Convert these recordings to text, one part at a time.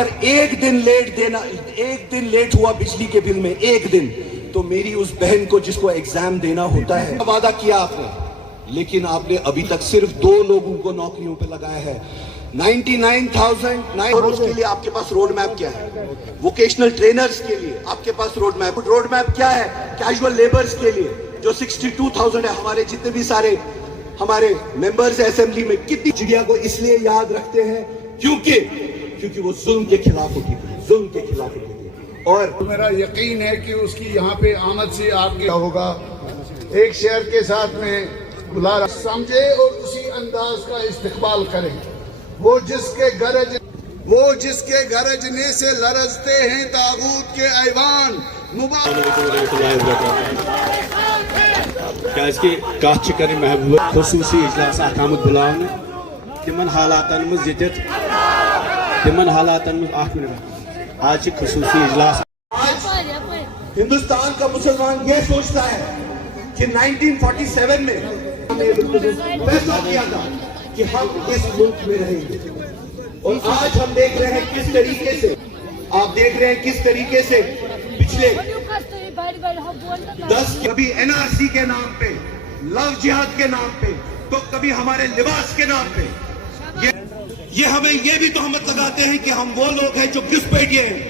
اگر ایک دن لیٹ ہوا بجلی کے بل میں ایک دن, تو میری اس بہن کو جس کو ایگزام دینا ہوتا ہے, وعدہ کیا آپ نے, لیکن آپ نے ابھی تک صرف 2 لوگوں کو نوکریوں پہ لگایا ہے. 99,000 اور اس کے لیے آپ کے پاس روڈ میپ کیا ہے؟ ووکیشنل ٹرینرز کے لیے آپ کے پاس روڈ میپ کیا ہے؟ کیجول لیبرز کے لیے جو 62,000 ہے, ہمارے جتنے بھی سارے ہمارے ممبرز اسمبلی میں, کتنی چڑیا کو اس لیے یاد رکھتے ہیں کیونکہ وہ ظلم کے خلاف ہوتی تھی. اور میرا یقین ہے کہ اس کی یہاں پہ آمد سے آپ کے ہوگا ایک شہر کے ساتھ میں بلا سمجھے اور اسی انداز کا استقبال کریں. وہ جس کے گرجنے سے لرزتے ہیں طاغوت کے ایوان. کہ کت کر محبوب خصوصی اجلاس آمت بلانے تمن حالاتن مز آج خصوصی اجلاس. ہندوستان کا مسلمان یہ سوچتا ہے کہ 1947 میں ہم نے فیصلہ کیا تھا کہ ہم اس ملک میں رہیں گے, اور آج ہم دیکھ رہے ہیں کس طریقے سے پچھلے 10 کبھی NRC کے نام پہ, لو جہاد کے نام پہ, تو کبھی ہمارے لباس کے نام پہ, یہ ہمیں یہ بھی تہمت لگاتے ہیں کہ ہم وہ لوگ ہیں جو گھسپیٹیے ہیں,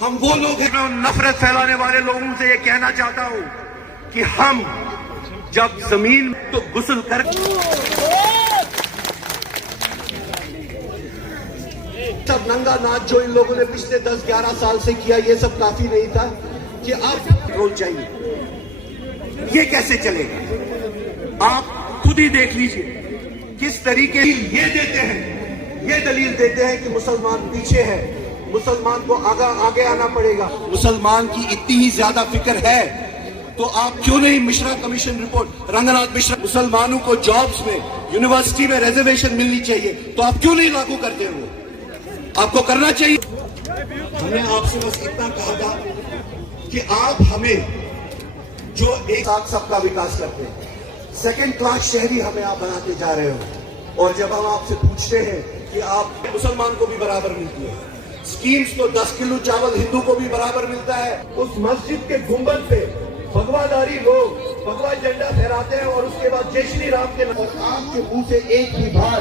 ہم وہ لوگ ہیں. نفرت پھیلانے والے لوگوں سے یہ کہنا چاہتا ہوں کہ ہم جب زمین تو غسل کر سب ننگا ناچ جو ان لوگوں نے پچھلے 10-11 سال سے کیا, یہ سب کافی نہیں تھا کہ آپ کنٹرول چاہیے. یہ کیسے چلے گا؟ آپ خود ہی دیکھ لیجئے کس طریقے یہ دیتے ہیں, یہ دلیل دیتے ہیں کہ مسلمان پیچھے ہے, مسلمان کو آگے آنا پڑے گا. مسلمان کی اتنی ہی زیادہ فکر ہے تو آپ کیوں نہیں مشرا کمیشن رپورٹ, رنگناتھ مشرا, مسلمانوں کو جابز میں یونیورسٹی میں ریزرویشن ملنی چاہیے, تو آپ کیوں نہیں لاگو کرتے ہو؟ آپ کو کرنا چاہیے. ہم نے آپ سے بس اتنا کہا تھا کہ آپ ہمیں جو ایک ساتھ سب کا وکاس کرتے ہیں, سیکنڈ کلاس شہری ہمیں آپ بناتے جا رہے ہو. اور جب ہم آپ سے پوچھتے ہیں کہ آپ مسلمان کو بھی برابر ملتی ہے, سکیمز تو 10 کلو چاول ہندو کو بھی برابر ملتا ہے. اس مسجد کے گنبد پہ بھگوا داری لوگ بھگوا جھنڈا پھہراتے ہیں اور اس کے بعد جے شری رام کے, اور آپ کے منہ سے ایک بھی بار,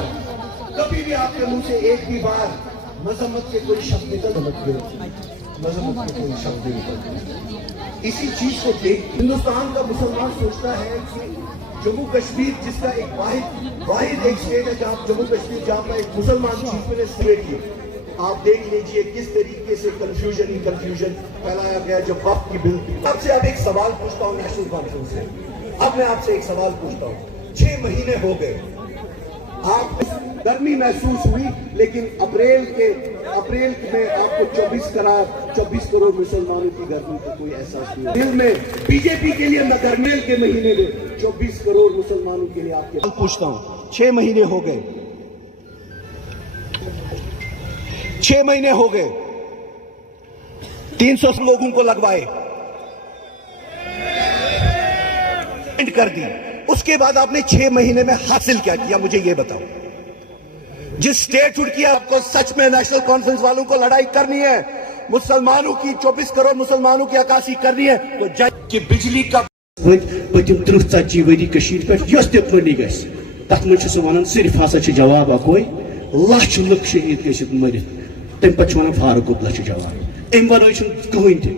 کبھی بھی آپ کے منہ سے ایک بھی بار مذمت کے کوئی شبد نکل. اسی چیز کو دیکھ ہندوستان کا مسلمان سوچتا ہے کہ جموں کشمیر جس کا ایک واحد ایک اسٹیٹ ہے جہاں جموں کشمیر جہاں پر ایک مسلمان چیف منسٹر کی, آپ دیکھ لیجئے کس طریقے سے کنفیوژن پھیلایا گیا جب وقت کی بل. آپ سے اب ایک سوال پوچھتا ہوں نیشنل کانفرنس سے, اب میں آپ سے ایک سوال پوچھتا ہوں. 6 مہینے ہو گئے, آپ گرمی محسوس ہوئی, لیکن اپریل میں آپ کو 24 کروڑ مسلمانوں کی گرمی کا کوئی احساس نہیں. دل میں بی جے پی کے لیے گرمیل کے مہینے میں 24 کروڑ مسلمانوں کے لیے آپ کے پوچھتا ہوں. 6 مہینے ہو گئے, 6 مہینے ہو گئے, 300 لوگوں کو لگوائے, کر دی. اس کے بعد آپ نے 6 مہینے میں حاصل کیا کیا, مجھے یہ بتاؤ. جس سٹیٹ ہوڈ کی آپ کو سچ میں نیشنل کانفرنس والوں کو لڑائی کرنی ہے, مسلمانوں کی 24 کروڑ مسلمانوں کی عکاسی کرنی ہے, تو کہ بجلی کا پتم 30-40 ؤری کشیر پہ یس تہ پھنی گژھِ تتھ منٛز چھُ سُہ وَنان صرف ہسا چھُ جواب اکوے, لچھ لُکھ شہید گٔژھِتھ مٔرِتھ, تمہِ پتہٕ چھُ وَنان فاروق عبداللہ چھُ جواب. امہِ ورٲے چھُنہٕ کٕہٕنۍ تہِ.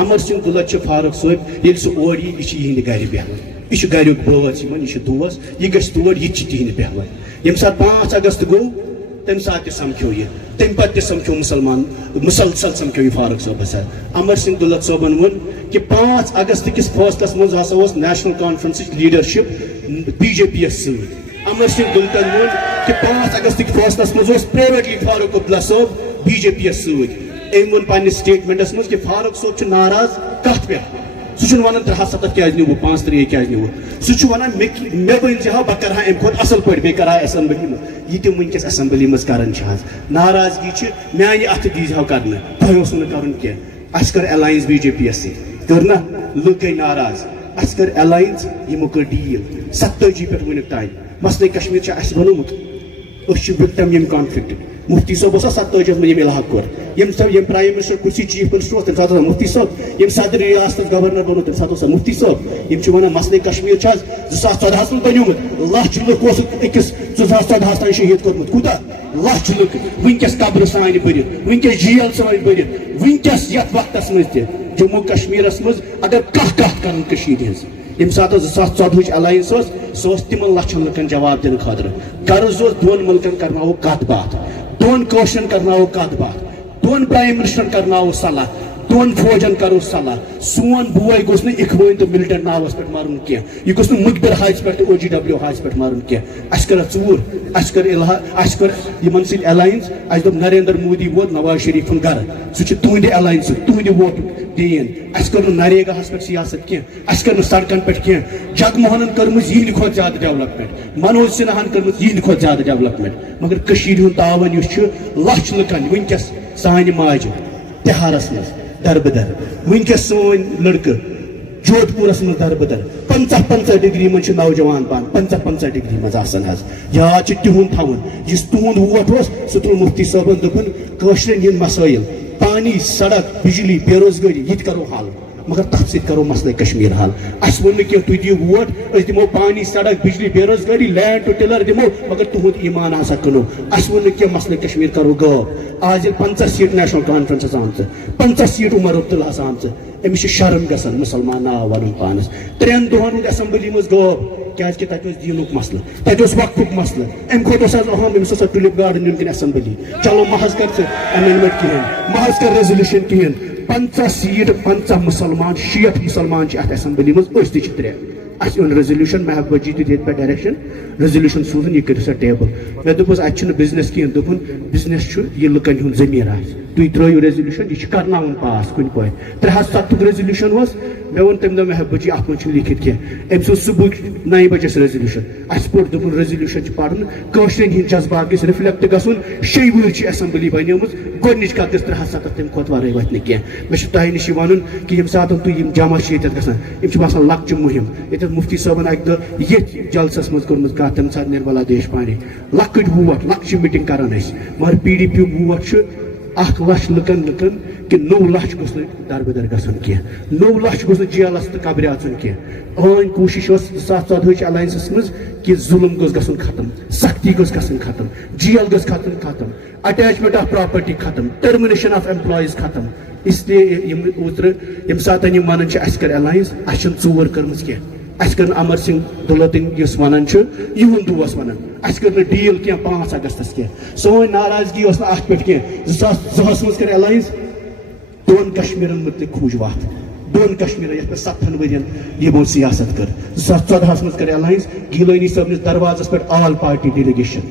امر سنگھ دُلت چھُ فاروق صٲب, ییٚلہِ سُہ اور یی یہِ چھُ یِہنٛدِ گرِ بیٚہوان, یہ گھریُک بٲژ یِمن, یہ دوس, یہ گژھِ تور, یہ چھِ تِہنٛدِ بیٚہوان. ییٚمہِ ساتہٕ 5 اگست گوٚو تمہِ ساتہٕ تہِ سمکھیو یہِ, تمہِ پتہٕ تہِ سمکھیو مسلسل سمکھیو یہِ فاروق صٲبس سۭتۍ. امر سنگھ دُلت صٲبن ووٚن کہ 5 اگست کِس فٲصلس منٛز ہسا اوس نیشنل کانفرنسٕچ لیڈرشپ بی جے پی یس سۭتۍ. امر سنگھ دُلتن ووٚن کہ 5 اگست کِس فٲصلس منٛز اوس پرائیویٹلی فاروق عبداللہ صٲب بی جے پی یس سۭتۍ. أمۍ ووٚن پننِس سٹیٹمنٹس منٛز کہ فاروق صٲب چھُ ناراض کتھ پٮ۪ٹھ. سُہ چھُنہٕ ونان 73 کیازِ نیوٗوٕ 35 کیازِ نیوٗوٕ, سُہ چھُ ونان مےٚ ؤنۍ زِ ہا بہٕ کرٕ ہا امہِ کھۄتہٕ اصل پٲٹھۍ, بیٚیہِ کرٕ ہا اسمبلی منٛز. یہِ تِم وٕنکیٚس اسمبلی منٛز کران چھِ حظ. ناراضگی چھِ میانہِ اتھٕ دیٖزِ ہو کرنہٕ, تۄہہِ اوسوٕ نہٕ کرُن کینٛہہ. اسہِ کٔر الاینس بی جے پی یس سۭتۍ, کٔر نا, لُکھ گٔے ناراض. اسہِ کٔر الاینس, یِمو کٔر ڈیٖل 87 پٮ۪ٹھ وٕنیُک تانۍ. مسلے کشمیٖر چھُ اسہِ بنومُت, وکٹم یم کانفلکٹ مفتی صاحب 47 من الحاق کور یم پرائم منسٹر کرسی چیف منسٹر تم سات مفتی صاحب یم صدر ریاست گورنر بنو تم سات مفتی صاحب یم ونان مسئلہ کشمیر 2014 من بنیومت لچھ لک اکس 2014 تین شہید کورمت کوتاہ لچھ لک ونکس قبر سان برت ونکس جیل سان برت ونکس یت وقتس مز جموں کشمیرس مز اگر کت کر یم سات 2014 الائنس سہ تمن لچھن لکن جواب دن خاطر غرض دون ملکن کرناو کت بات دون کوشن کرناو کت بات دون پرائم منسٹرن کرناو صلاح دون فوجن کرو صلاح سون بوے گوس اخوین تو ملٹنٹ ناوس پہ مارن کی یہ گوس مقبر حاج پہ OGW حاج پہ مارن کی اس کر ژور اس کر یمن سۭتۍ الائنس اس دپ نریندر مودی ووت نواز شریفن گھر سہ تہند الائنس تہند ووٹ دین اس کر نریگا ہس پہ سیاست کی اس کر سڑکن پہ کی جگموہنن کرمز یہ کھت زیادہ ڈیولپمنٹ منوج سنہاہن کرمز یہ کھت زیادہ ڈیولپمنٹ مگر کشیر ہند تعاون اس لچھ لکن ونکس سانہ ماجہ تہارس مز دربدر ونکس سون لڑکہ جودھ پورس من دربدر 50 ڈگری من نوجوان پان 50 ڈگری مز آسان حظ یاد تہند تھون اس تہند ووٹ سہ تل مفتی صٲبن دپن کٲشرین ہند مسائل پانی سڑک بجلی بے روزگاری یہ کرو حل مگر تب ست کرو مسئلہ کشمیر حل اس ون کہ تھی دیو ووٹ اس دمو پانی سڑک بجلی بے روزگاری لینڈ ٹو ٹلر دمو مگر تہد ایمان ہسا کنو اس ون کہ مسئلہ کشمیر کرو غٲب آج 50 set national conference آمژ 50 set Omar Abdullah آمژ امس شرم گژھان مسلمان ناو ون پانس 3 دۄہن ہند اسمبلی مز غٲب کیاز کہ تتہ دینک مسئلہ تتہ وقفک مسئلہ ام کھوت اہم امس ٹولپ گارڈن نن اسمبلی چلو محض کر امینڈمنٹ کہین محض کر ریزولوشن کہین 50 سیٹ 50 مسلمان 60 مسلمان ات اسمبلی مز تہ 3 اس اون ریزولوشن محبوبہ جی تہ دت پہ ڈائریکشن ریزولوشن سوزن یہ کرو سا ٹیبل مے دپس ات بزنس کہین دپن بزنس یہ لکن ہند ضمیر آس تھی ترٛٲیِو ریزولوشن یہ کرناون پاس کن پہ 307 ریزولوشن مے ون تمہ دہ محبوبہ جی ات من لکھت کی ام سو صبح 9 بجس ریزولوشن اس پور دپن ریزولوشن پڑھن کٲشرین ہند جذبات گژھِ رِفلیکٹ گژھُن 6 وٕہٕرۍ اسمبلی بنیمٕژ گۄڈنِچ کتھ گٔژھ 307 تمہِ کھۄتہٕ ورٲے وتھ نہٕ کینٛہہ مےٚ چھُ تۄہہِ نِش ونُن کہ ییٚمہِ ساتہٕ تُہۍ یِم جمع چھِ ییٚتٮ۪تھ گژھان یِم چھِ باسان لۄکچہِ مُہِم ییٚتٮ۪تھ مفتی صٲبن اکہِ دۄہ ییٚتھۍ جلسس منٛز کٔرمٕژ کتھ تمہِ ساتہٕ نرملا دیشپانے لۄکٕٹۍ ووٹ لۄکچہِ میٖٹنٛگ کران أسۍ مگر PDP یُک ووٹ چھُ 1 لچھ لکن کہ 9 لچھ گوس دربدر گھن کی 9 لچھ گوس جیلس تو قبر اچن کی ان کوشش 2014 الائنس مز کہ ظلم گوس گھن ختم سختی گوس گھن ختم جیل گوس ختم اٹیچمنٹ آف پراپرٹی ختم ٹرمنیشن آف ایمپلائیز ختم اس لیے اوتر یم سات ونان اس کر الائنس اس ژور کرم کی اس کر امر سنگھ دولتن اس ونان یہند دوس ونان اس کر ڈیل کی 5 اگستس کی سون ناراضگی اس ات پہ کی 2002 مز کر الائنس 2 کشمیرن متعلق کھوج وات 2 کشمیر یت پہ 7 ورین یہ سیاست کر 2014 مز کر الائنس گیلانی صبنس دروازس پہ آل پارٹی ڈیلیگیشن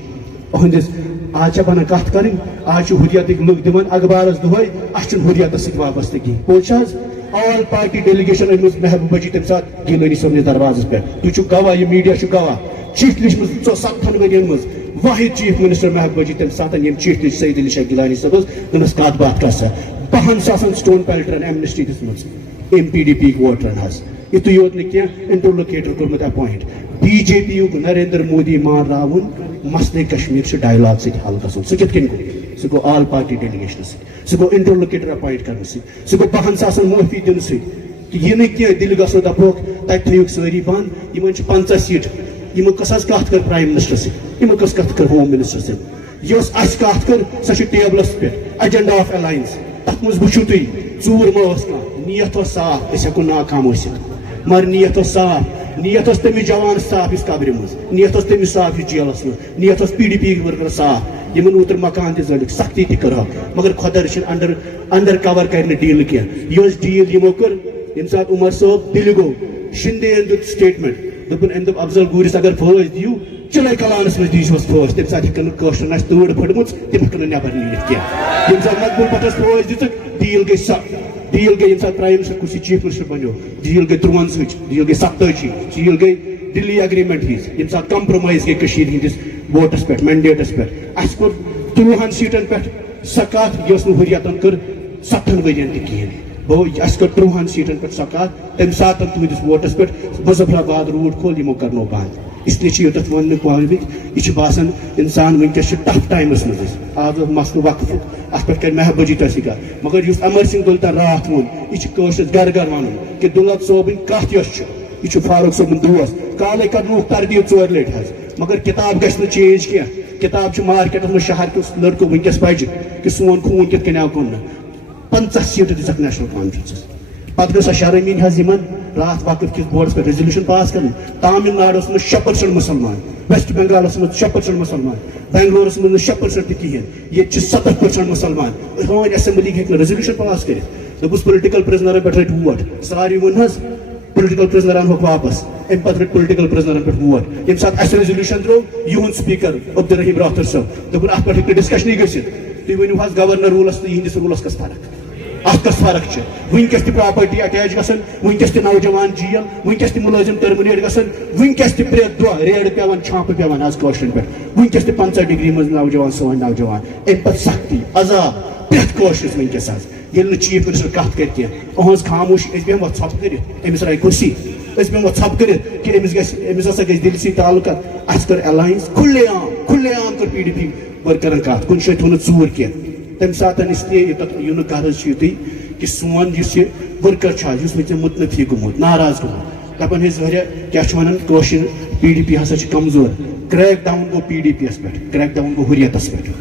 اہندس آج بنان کت کریں آج حریت لوگ دان اخبارس دہے اس حریت ست وابستگی پوچھ آل پارٹی ڈیلیگیشن امس محبوبہ جی تمہ سات گیلانی صبنس دروازس پہ تھی گواہ یہ میڈیا گواہ چیف لسٹ مز 7 ورین مز واحد چیف منسٹر محبوبہ جی تمہ سات چیف لسٹ سعید علی شاہ گیلانی صبس دنس کت بات کر سا 50 ساسن سٹون پیلٹرن ایمنسٹی دس MPDP ووٹرن حس یہ یوت نا کی انٹرلوکیٹر کورمت اپوائنٹ BJP یُک نریندر مودی مان راون مسئلہ کشمیر ڈائلاگ ست حل گھن سہ کت کن گو سہ گو آل پارٹی ڈیلیگیشن سہ گو انٹرلوکیٹر اپوائنٹ کرنے سہ گو 50 ساسن معافی دن سی یہ کی دل گھو دپوک تک تھوک ساری بند ان 50 سیٹ یمو کس کت کر پرائم منسٹر ست یمو کس کت کر ہوم منسٹر ست یہ اس کت کر سہ ٹیبلس پہ ایجنڈا آف الائنس تک مز وچھو تھی ژور ما نیت صاف اس ہیکو ناکام ورست مگر نیت صاف نیت تمس جوان صاف اس قبر مز نیت تمس صاف اس جیلس مز نیت PDP ورکر صاف یمن اوتر مکان تہ زلک سختی تہ کرو مگر خدا رچن انڈر کور کرنے ڈیل کی یہ ڈیل یمو کر یم سات عمر صاحب دل گو شندے دت سٹیٹمنٹ دپن ام دپ افضل گورس اگر فوج دیو چلے کلانس مز دیس فوج تم سات ہن کوشن اس تور پھڑمت تم ہن نبر نیت کی یم سات مقبول پتس فوج دت ڈیل گئی سخت ڈیل گئی یم سات پرائم منسٹر کسی چیف منسٹر بنو ڈیل گئی 53 ڈیل گئی 87 ڈیل گئی دلی اگریمنٹ ہز یم سات کمپرومائز گئی کشیر ہندس ووٹس پہ مینڈیٹس پہ اس کو 30 سیٹن پہ سہ کت یس حریتن کر 7 ورین تہ کہین بہو اس کر 30 سیٹن پہ سکات تمہ سات تہندس ووٹس پہ مظفر آباد روڈ کھول یمو کرنو بند اس لیے یہ تک ون قابل یہ باسان انسان ونکس ٹف ٹائمس مز آز مسلہ وقف ات پہ کر محبوبی تھی کت مگر اس امر سنگھ دولتن رات وون یہ گھر گھر ون کہ دولت صوبن کت یہ فاروق صوبن دوست کالے کرنو تربیت 4 لٹ حض مگر کتاب گھس چینج کی کتاب مارکیٹس میں شہر کس لڑکو ونکس پہ کہ سون خون کت کن آو کن 50 سیٹیں دک نیشنل کانفرنس پتہ گھا شرمین حض رات وقف کس بورڈس پہ ریزولوشن پاس کر تامل ناڈوس میں 6% مسلمان ویسٹ بنگالس میں 6% مسلمان بنگلورس میں 6% تہ کہین یہ 70% مسلمان سون اسمبلی ہیکہ ریزولوشن پاس کر دس پولیٹیکل پرزنر پہ رٹ ووٹ ساری ون حض پولیٹیکل پرزنران ہوک واپس ام پتہ رٹ پولیٹیکل پرزنران پہ ووٹ یم سات اس ریزولوشن ترو یہند سپیکر عبدالرحیم راٹھر صاحب دپن ات پہ ڈسکشن گھت تھی ورنو حض گورنر رولس تو یہندس رولس کس فرق ات کس فرق ونکس تہ پراپرٹی اٹیچ گھن ونکس تہ نوجوان جیل ونکس تہ ملازم ٹرمنیٹ گھن ونکس تہ پریت دہ ریڈ پیوان چھاپہ پیوان آز کوشرن پہ ونکس تہ 50 ڈگری مز نوجوان سون نوجوان ام پتہ سختی عذاب پریت کوشرس ونکس آز یل چیف منسٹر کت کر کی اہز خاموش اس بیہمو ژھپ کرت امس راے کرسی اس بیہمو ژھپ کرت کہ امس ہسا گژھِ دل سی تعلقات اس کر الائنس کھلے عام کر پی ڈی پی ورکرن کت کن جائے تھو ژور کی تمہ سات اس لیے یہ غرض یہ کہ سون اس ورکر اس میں متنفی گومت ناراض گومت دپان کیا ونان کوشر پی ڈی پی ہسا کمزور کریک ڈاؤن گو پی ڈی پی یس پہ کریک ڈاؤن گو حریتس پہ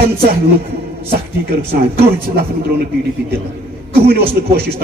50 لوگ سختی کر سان کہن نفر ترو پی ڈی پی دل کہین کوشش